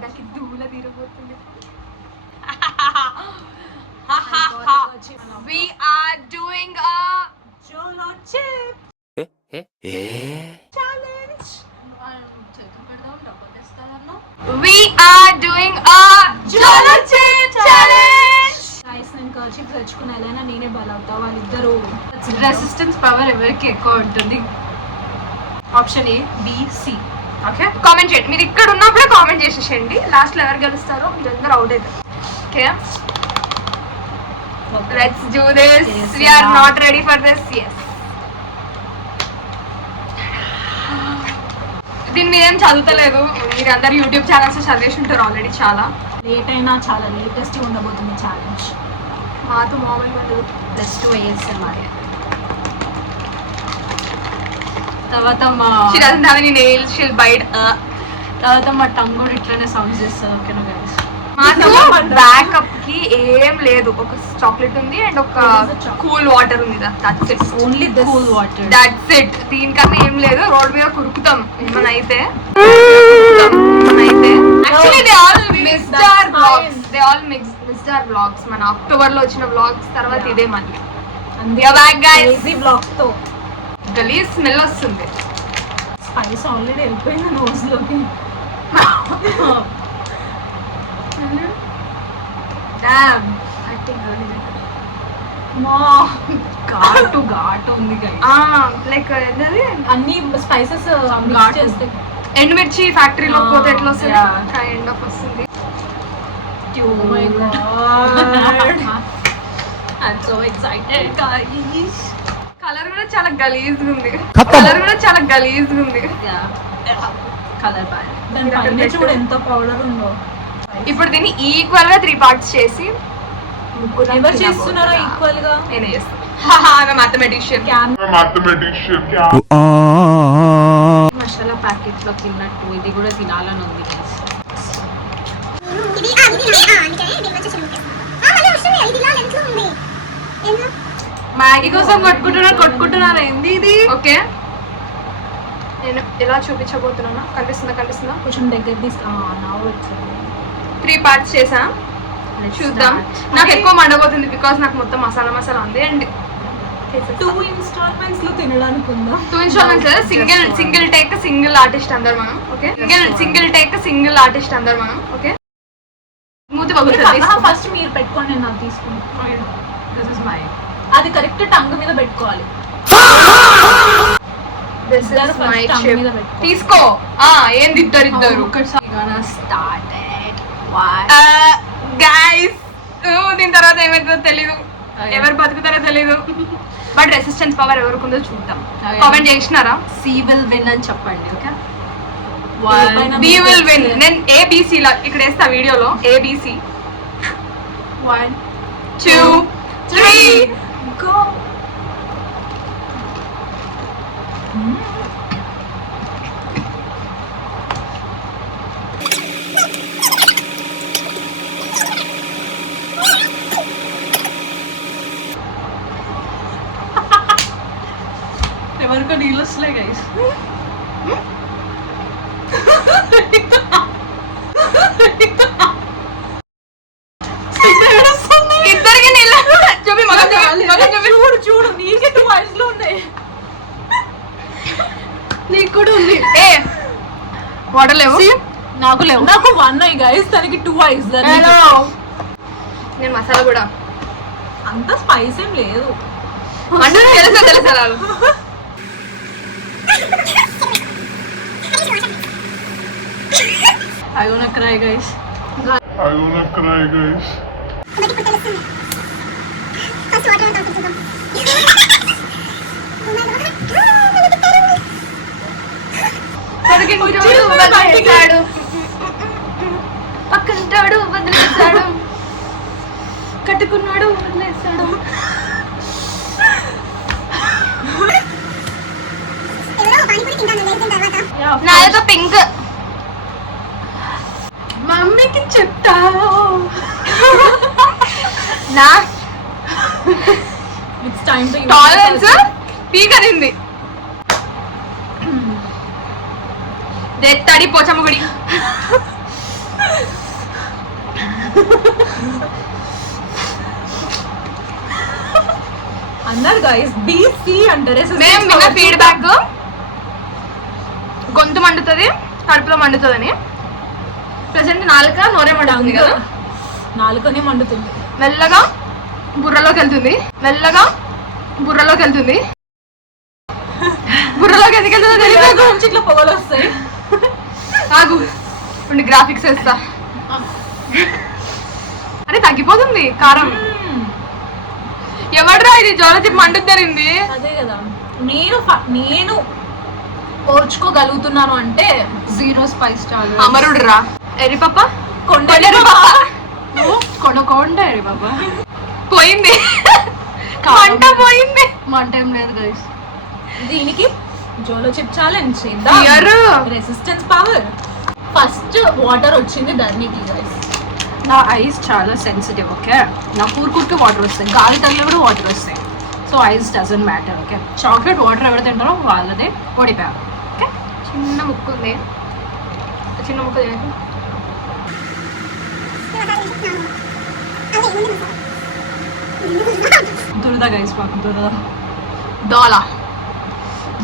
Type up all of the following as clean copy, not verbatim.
అడ్డాకి దూల తీరబోతుంది. We are doing a Jolo chip challenge. We are doing a Jolo chip challenge. Guys, నేను kerchief తెచ్చుకున్నా ఎలా నేనే బలవుతా. వాళ్ళిద్దరూ resistance power ఎవరికి ఎక్కువ ఉంటుంది? Option A, B, C. Okay, comment చేయండి. మీరు ఇక్కడ ఉన్నప్పుడే కామెంట్ చేసేసేయండి. లాస్ట్లో ఎవరు గెలుస్తారో మీరందరూ అవుట్ అవుతారు. Okay, let's do this. We are not ready for this. yes. దీని మీద ఏం చదువుతలేదు. మీరు అందరు యూట్యూబ్ ఛానల్స్ చదివేసి ఉంటారు ఆల్రెడీ. చాలా లేట్ అయినా చాలా లేటెస్ట్ ఉండబోతుంది ఛాలెంజ్. మాతో మామూలుగా +2 వేయాల్సి మరి. తర్వాత మా nails she'll bite. తర్వాత మా టంగ్ కూడా ఇట్లానే సౌండ్స్ చేస్తుంది. ఓకేనా గైస్, మాకు బ్యాకప్ కి ఏం లేదు. ఒక చాక్లెట్ ఉంది అండ్ ఒక కూల్ వాటర్ ఉంది. That's it. Only cool water. That's it. దీనికన్నా ఏం లేదు. రోడ్ మీద కురుకుతాం ఏమన్నా అయితే. Actually they all missed our vlogs. They all missed our vlogs. మన అక్టోబర్ లో వచ్చిన వ్లాగ్స్ తర్వాత ఇదే మళ్ళీ. We are back guys. Easy vlogs తో గలీజ్ స్మెల్ వస్తుంది. స్పైస్ ఆల్రెడీ వెళ్ళిపోయింది నోస్ లోకి. డామ్, ఘాటు ఉంది గైస్. లైక్ ఏంటది, అన్ని స్పైసెస్ మిక్స్ చేస్తే ఎండుమిర్చి ఫ్యాక్టరీలో పోతే ఎట్లా వస్తుంది కైండ్ ఆఫ్ వస్తుంది. Oh my god, I'm so excited guys. Colour కూడా చాలా గలీజ్ ఉంది. కలర్ కూడా చాలా గలీజ్ ఉంది. కలర్ బాగా. దాని పైన చూడు ఎంత పౌడర్ ఉందో. ఇప్పుడు దీన్ని ఈక్వల్ గా 3 పార్ట్స్ చేసి ఎవరు చేస్తున్నారో ఈక్వల్ గా నేనే చేస్తాను. మ్యాథమెటిషియన్. మసాలా ప్యాకెట్ లో తిన్నట్టు ఇది కూడా తినాలని ఉంది గైస్. మ్యాగీ కోసం కొట్టుకుంటున్నారు ఏంది ఇది? ఓకే, నేను ఎలా చూపించబోతున్నానా? కనిపిస్తుందా? కొంచెం దగ్గర తీసుకో. 3 పార్ట్స్ చేసా, చూద్దాం. నాకు ఎక్కువ మండబోతుంది బికాస్ నాకు మొత్తం మసాలా ఉంది. అండ్ 2 ఇన్స్టాల్మెంట్స్ లో తినడానికి ఉందా? 2 instalments. Single take single artist అందరు మనం. Okay, single take single artist అందరు మనం. ఓకే, మూతి పగులుతుంది. ఫస్ట్ మీరు పెట్టుకోండి, నేను అది తీసుకుంటాను. This is my. అది కరెక్ట్ టంగ్ మీద పెట్టుకోవాలి. This is my chip. తీసుకో. ఏంది ఇద్దరు గైస్. దీని తర్వాత ఏమైతుందో తెలీదు, ఎవరు బతుకుతారో తెలీదు. బట్ రెసిస్టెన్స్ పవర్ ఎవరికి ఉందో చూద్దాం. కామెంట్ చేసినారా? సి విల్ విన్ అని చెప్పండి. Okay, we will win. నేను ABC లా ఇక్కడ వేస్తా వీడియోలో. ABC 1 2 3 go. ఎవరికో నీళ్ళు వస్తున్నాయి గైస్. ఇద్దరికి నీళ్ళు చూడు నీకే 2 ఐస్ లో ఉన్నాయి. నీకు కూడా ఉంది. వాటర్ లేవు, నాకు లేవు. నాకు 1 ఐ గైస్, తనకి 2 ఐస్. నేను మసాలా కూడా అంత స్పైస్ ఏం లేదు అంటే తెలుసా. I wanna cry guys. పక్కనుంటాడు వదిలేస్తాడు, కట్టుకున్నాడు వదిలేస్తాడు. నాతో పింక్. మమ్మీకి చెప్తా నా it's time to tolerance peak అనింది. తడి పోచమ్మ గుడి అన్నారు గైస్ బీసీ అంటారు. మేము విన్న ఫీడ్బ్యాక్ గొంతు మండుతుంది, కడుపులో మండుతుందని. ప్రెసెంట్ నాలుక నోరే మండుతుంది కదా, నాలుకనే మండుతుంది. మెల్లగా బుర్రలోకి వెళ్తుంది, మెల్లగా బుర్రలోకి వెళ్తుంది. బుర్రలోకి ఎందుకు వెళ్తుందో తెలియదు, ఇట్లా పొగలు వస్తాయి. ఆగు కొన్ని గ్రాఫిక్స్ వేస్తా. అరే తగ్గిపోతుంది కారం. ఎవడ్రా ఇది జ్వరం మండు జరిగింది? అదే కదా, నేను ఓర్చుకోగలుగుతున్నాను అంటే 0 స్పైస్ స్టార్ అమరుడు రా. ఎరి పాప కొండ ఎరి బాబా పోయింది, మంట పోయింది. మంట ఏం లేదు గైస్. దీనికి Jolo chip challenge resistance power. First water వచ్చింది ధర్నికి గైస్. నా ఐస్ చాలా సెన్సిటివ్. ఓకే, నా కూరుకుంటే వాటర్ వస్తాయి, గాలి తగిలి కూడా వాటర్ వస్తాయి. So eyes doesn't matter. Okay, chocolate water ఎవరు తింటారో వాళ్ళదే ఓడిపోయారు. ఓకే, చిన్న ముక్కు ఉంది, చిన్న ముక్క తినేసి దురద గైస్, మాకు దురద.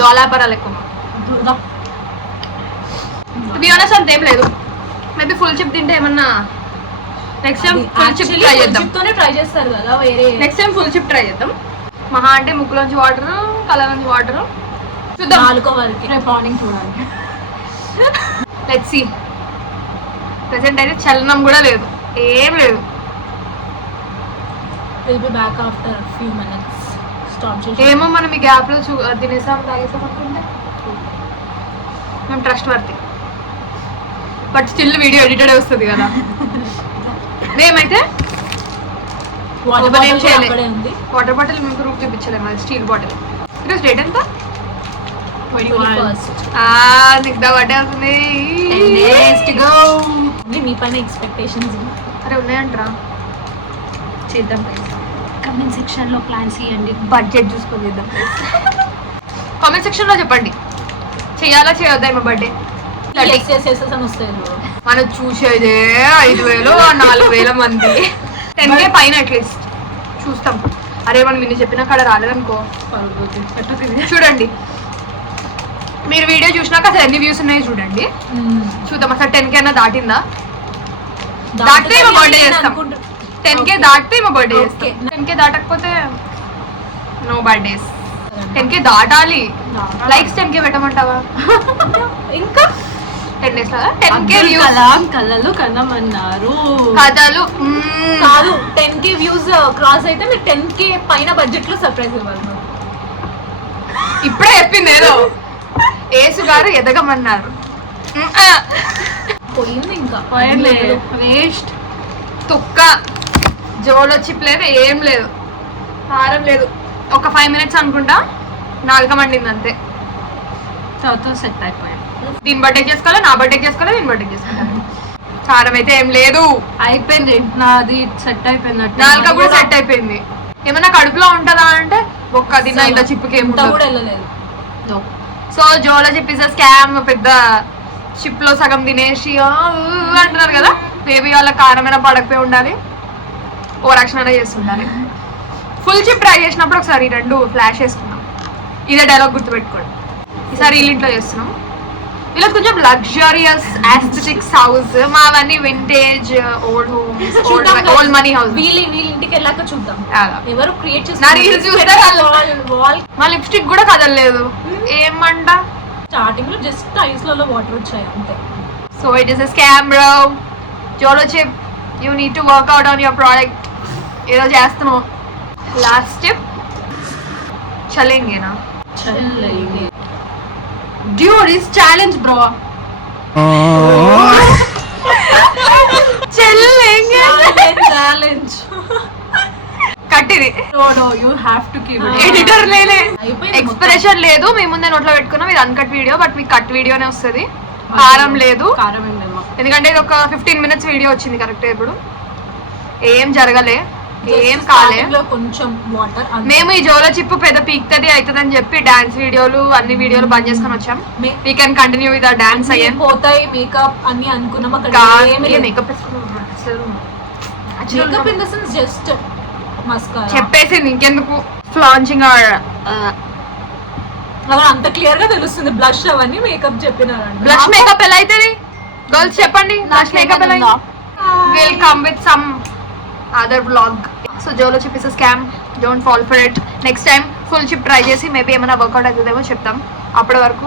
దోలాపరాలు ఎక్కువ. దురద బియానస్ అంత ఏం లేదు. మేబీ ఫుల్ చిప్ తింటే ఏమన్నా next time full chip try చేద్దాం. ట్రై చేస్తారు కదా వేరే. Next time full chip try చేద్దాం. మహా అంటే ముక్కులోంచి వాటర్, కళ్ళలోంచి వాటర్. చూద్దాం నాలుగో వరకు రేపు మార్నింగ్ చూడాలి. Let's see. ప్రెసెంట్ అయితే చలనం కూడా లేదు, ఏం లేదు. Will be back after few minutes. Stop చేసి ఏమో మనం ఈ గ్యాప్ లో తినేసాం తాగేసాం అనుకుంటే మేము trustworthy. But still video edited వస్తుంది కదా. మేమైతే వాటర్ ఏం చేయలేదు. అక్కడే ఉంది. వాటర్ బాటిల్ మేము ప్రూఫ్ చూపించలేము, అది స్టీల్ బాటిల్. ఈరోజు డేట్ ఎంత? 21st. నెక్స్ట్ బర్త్డే అవుతుంది. మీ పైన ఎక్స్పెక్టేషన్స్ అరే ఉన్నాయంటరా, చేద్దాం. కమెంట్ సెక్షన్ లో ప్లాన్స్ ఇవ్వండి. బడ్జెట్ చూసుకొని చేద్దాం. కామెంట్ సెక్షన్ లో చెప్పండి చేయాలా చేయొద్దా మా బర్త్డే. మనం చూసేదే 5,000 4,000 మంది, 10K పైన అట్లీస్ట్ చూస్తాం. అరే మనం ఇన్ని చెప్పినా అక్కడ రాలేదనుకో చూడండి. మీరు వీడియో చూసినాక అసలు ఎన్ని వ్యూస్ ఉన్నాయో చూడండి. చూద్దాం అసలు 10K అన్న దాటిందా. దాటితే మా బర్త్డే చేస్తాం. 10K దాటితే మా బర్త్డే చేస్తాం. 10K దాటకపోతే no birthdays. 10K దాటాలి. లైక్స్ 10K పెట్టమంటావా? ఇంకా 10 days లాగా 10K కళ్ళలు కనమన్నారు కథలు కాదు. 10K వ్యూస్ క్రాస్ అయితే మీరు 10K పైన బడ్జెట్ లో సర్ప్రైజ్ ఇవ్వాలి. ఇప్పుడే చెప్పింది ఏదో. ఏసు గారు ఎదగమన్నారు. పోయింది ఇంకా వేస్ట్ తుక్క. జోలో చిప్ లేదు, ఏం లేదు, కారం లేదు. ఒక 5 minutes అనుకుంటా నాలుక మండింది అంతే. తర్వాత సెట్ అయిపోయాయి. దీని బర్త్డే చేసుకోవాలి, నా బర్త్డే చేసుకోవాలి, దీని బర్త్డే చేసుకోవాలి. కారం అయితే ఏం లేదు, అయిపోయింది. నాది సెట్ అయిపోయింది. నాలుక కూడా సెట్ అయిపోయింది. ఏమన్నా కడుపులో ఉంటుందా అంటే ఒక్క తిన్నా ఇంత చిప్పుకి కూడా వెళ్ళలేదు. So Jolo chip is scam. పెద్ద చిప్ లో సగం తినేసి అంటున్నారు కదా. మేబీ వాళ్ళ కారమైన పడకపోయి ఉండాలి, ఓవర్ యాక్షన్ అయినా చేస్తుండాలి. ఫుల్ చిప్ ట్రై చేసినప్పుడు ఒకసారి 2 ఫ్లాష్ వేసుకున్నాం. ఇదే డైలాగ్ గుర్తుపెట్టుకోండి. ఈసారి వీళ్ళింట్లో చేస్తున్నాం. వీళ్ళకి కొంచెం లగ్జరియస్ ఆస్థెటిక్స్ హౌస్, మావన్నీ vintage old homes, old money house. వీళ్ళ ఇంటికి వెళ్ళాక చూద్దాం ఎవరు క్రియేట్ మా లిప్స్టిక్ కూడా కదలలేదు. ఏమంట స్టార్టింగ్ లో జస్ట్ ఐస్ లలో వాటర్ వచ్చాయి అంతే. So it is a scam bro. Jolo chip, you need to work out on your product. ఏదో చేస్తున్నావు. లాస్ట్ స్టెప్ చలేంగేనా? Dude, it's challenge, bro. Challenge. Cut ఇది. No, you have to keep it. Editor లేలే, expression లేదు. మేము ముందే నోట్లో పెట్టుకున్నాం. ఇది అన్కట్ వీడియో, బట్ మీకు కట్ వీడియోనే వస్తుంది. కారం లేదు, కారం ఏం లేదు. ఎందుకంటే ఇది ఒక 15 minutes వీడియో వచ్చింది కరెక్ట్. ఇప్పుడు ఏం జరగలే, ఏం కాలే. కొంచెం వాటర్. మేము ఈ జోలో చిప్ పెద్ద పీక్తది అవుతుందని చెప్పి డాన్స్ వీడియోలు అన్ని వీడియోలు బంద్ చేసుకొని వచ్చాం. We can continue with dance again. పోతాయి మేకప్ అన్ని అనుకున్నాం. అక్కడ makeup makeup in the sense just mascara చెప్పేసింది ఇంకెందుకు ఫ్లాంచింగ్ అలా అంత క్లియర్ గా తెలుస్తుంది బ్లష్ అవన్నీ మేకప్ చెప్పినారంట బ్లష్ మేకప్ ఎలా అవుతుంది గర్ల్స్ చెప్పండి బ్లష్ మేకప్ ఎలా will come with some other vlog so Jolo chip is scam don't fall for it next time full chip try చేసి మేబీ ఏమైనా వర్కౌట్ అవుతుందేమో చెప్తాం అప్పటి వరకు